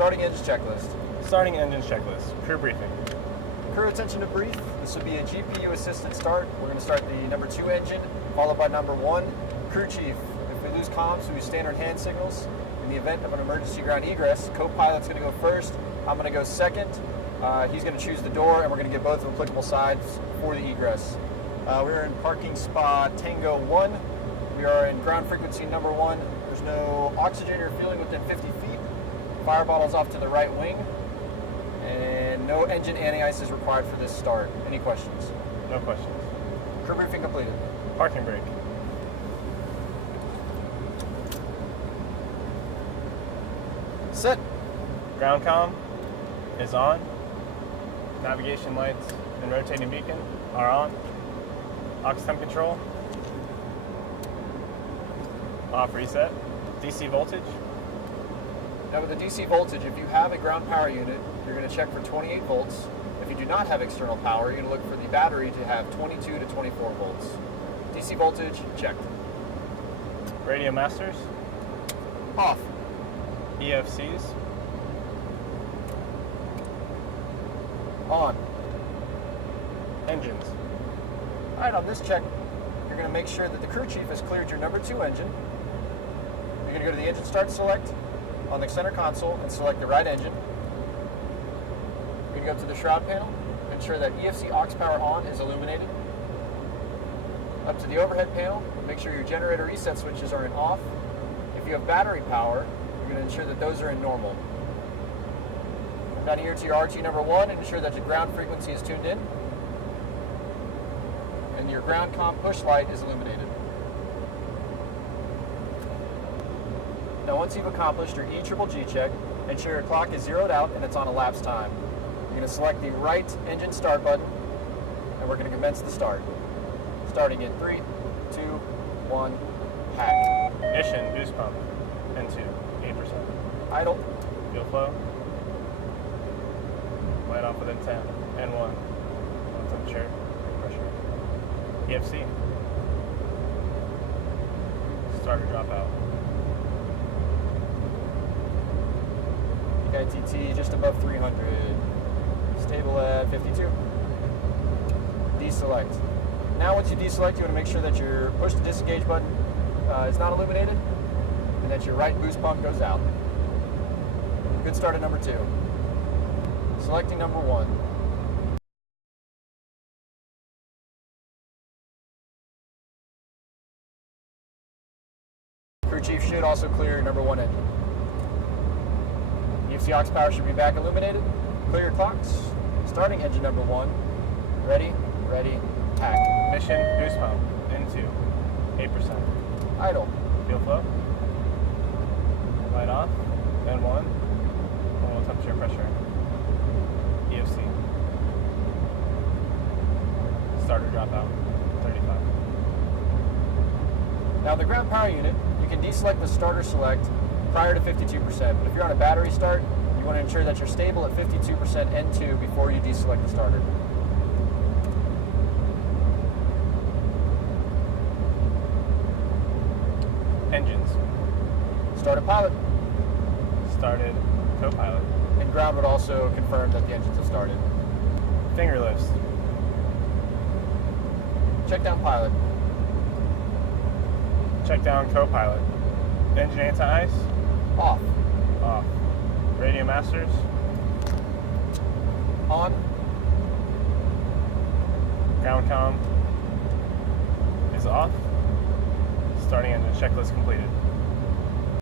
Starting engine checklist. Starting engine checklist. Crew briefing. Crew attention to brief. This will be a GPU assisted start. We're going to start the number 2 engine, followed by number 1. Crew chief. If we lose comms, we use standard hand signals. In the event of an emergency ground egress, co-pilot's going to go first. I'm going to go second. He's going to choose the door, and we're going to get both applicable sides for the egress. We're in parking spot Tango 1. We are in ground frequency number 1. There's no oxygen or fueling within 50 feet. Fire bottle's off to the right wing. And no engine anti-ice is required for this start. Any questions? No questions. Crew briefing completed. Parking brake. Set. Ground comm is on. Navigation lights and rotating beacon are on. Aux temp control off, reset. DC voltage. Now with the DC voltage, if you have a ground power unit, you're going to check for 28 volts. If you do not have external power, you're going to look for the battery to have 22 to 24 volts. DC voltage, checked. Radio masters. Off. EFCs. On. Engines. All right, on this check, you're going to make sure that the crew chief has cleared your number 2 engine. You're going to go to the engine start select on the center console and select the right engine. You're going to go to the shroud panel, ensure that EFC aux power on is illuminated. Up to the overhead panel, make sure your generator reset switches are in off. If you have battery power, you're going to ensure that those are in normal. Down here to your RT number 1 and ensure that your ground frequency is tuned in. And your ground comm push light is illuminated. Now once you've accomplished your E-Triple-G check, ensure your clock is zeroed out and it's on elapsed time. You're going to select the right engine start button and we're going to commence the start. Starting in 3, 2, 1, hack. Ignition boost pump. N2. 8%. Idle. Fuel flow. Light off within 10. N1. Temperature. Pressure. EFC. Starter dropout. EITT just above 300. Stable at 52. Deselect. Now once you deselect, you want to make sure that your push to disengage button is not illuminated and that your right boost pump goes out. Good start at number 2. Selecting number 1. Crew chief should also clear number 1 engine. EFC aux power should be back illuminated. Clear your clocks. Starting engine number 1. Ready, hack. Ignition boost pump. N2. 8%. Idle. Fuel flow. Light off. N1. Normal temperature, pressure. EFC. Starter dropout. 35. Now the ground power unit, you can deselect the starter select prior to 52%, but if you're on a battery start, you want to ensure that you're stable at 52% N2 before you deselect the starter. Engines. Started pilot. Started co-pilot. And ground would also confirm that the engines have started. Finger lifts. Check down pilot. Check down co-pilot. Engine anti-ice. Off. Off. Radio masters. On. Ground comm is off. Starting engine checklist completed.